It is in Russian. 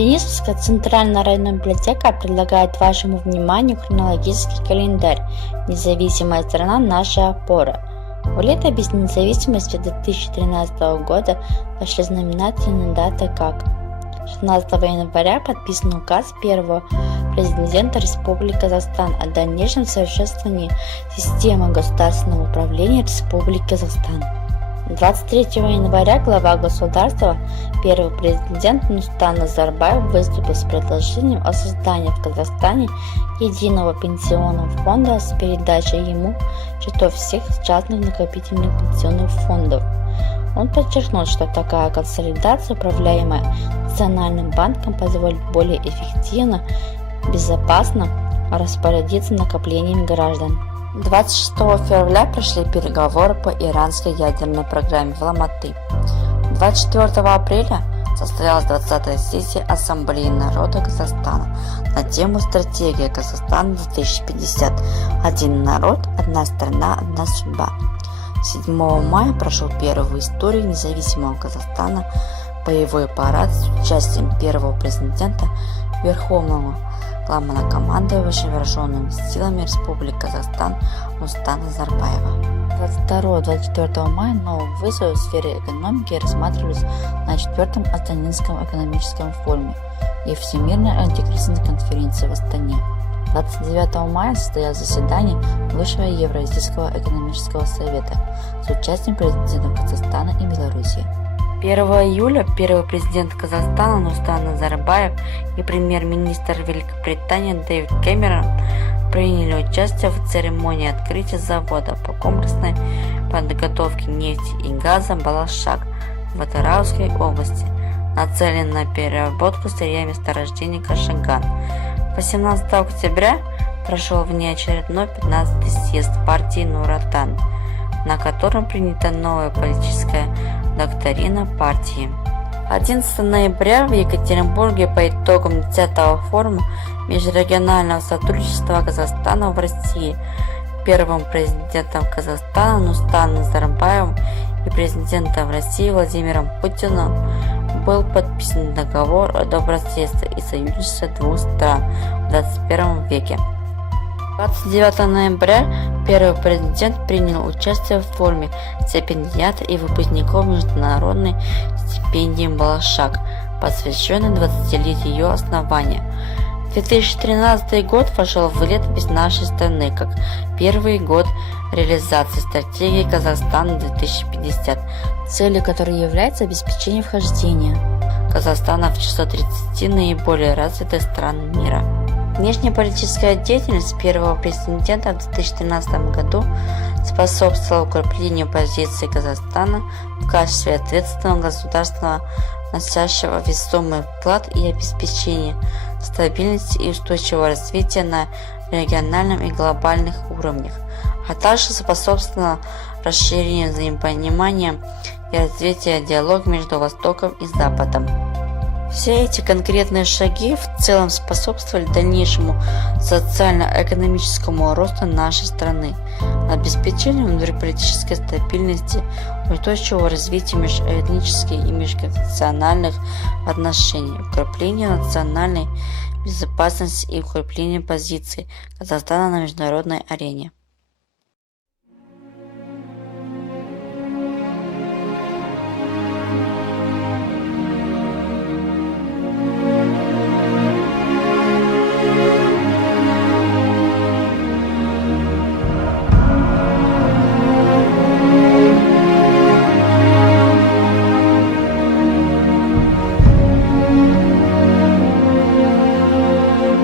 Денисовская центральная районная библиотека предлагает вашему вниманию хронологический календарь «Независимая страна. Наша опора». В летопись независимости 2013 года вошли знаменательные даты как 16 января подписан указ первого президента Республики Казахстан о дальнейшем совершенствовании системы государственного управления Республики Казахстан. 23 января глава государства, первый президент Нурсултан Назарбаев выступил с предложением о создании в Казахстане единого пенсионного фонда с передачей ему счетов всех частных накопительных пенсионных фондов. Он подчеркнул, что такая консолидация, управляемая Национальным банком, позволит более эффективно, безопасно распорядиться накоплениями граждан. 26 февраля прошли переговоры по иранской ядерной программе в Алматы. 24 апреля состоялась 20-я сессия Ассамблеи народа Казахстана на тему «Стратегия Казахстана 2050. Один народ, одна страна, одна судьба». 7 мая прошел первый в истории независимого Казахстана боевой парад с участием первого президента Верховного главнокомандующего вооруженными силами Республики Казахстан Нурсултана Назарбаева. 22-24 мая новые вызовы в сфере экономики рассматривались на 4-м Астанинском экономическом форуме и Всемирной антикризисной конференции в Астане. 29 мая состоялось заседание Высшего Евразийского экономического совета с участием президентов Казахстана и Белоруссии. 1 июля первый президент Казахстана Нурсултан Назарбаев и премьер-министр Великобритании Дэвид Кэмерон приняли участие в церемонии открытия завода по комплексной подготовке нефти и газа «Балашак» в Атырауской области, нацеленной на переработку сырья месторождения Кашаган. 18 октября прошел внеочередной 15-й съезд партии Нур-Отан, на котором принята новая политическая доктрина партии. 11 ноября в Екатеринбурге по итогам 10-го форума межрегионального сотрудничества Казахстана в России первым президентом Казахстана Нурсултаном Назарбаевым и президентом России Владимиром Путиным был подписан договор о добрососедстве и союзничестве двух стран в 21 веке. 29 ноября первый президент принял участие в форуме стипендиатов и выпускников международной стипендии «Балашак», посвященной 20-летию ее основания. 2013 год вошел в летопись нашей страны как первый год реализации стратегии Казахстана 2050, целью которой является обеспечение вхождения Казахстана в число 30 наиболее развитых стран мира. Внешнеполитическая деятельность первого президента в 2013 году способствовала укреплению позиции Казахстана в качестве ответственного государства, вносящего весомый вклад и обеспечение стабильности и устойчивого развития на региональном и глобальных уровнях, а также способствовала расширению взаимопонимания и развитию диалога между Востоком и Западом. Все эти конкретные шаги в целом способствовали дальнейшему социально-экономическому росту нашей страны, обеспечению внутриполитической стабильности, устойчивого развития межэтнических и межконфессиональных отношений, укреплению национальной безопасности и укреплению позиций Казахстана на международной арене.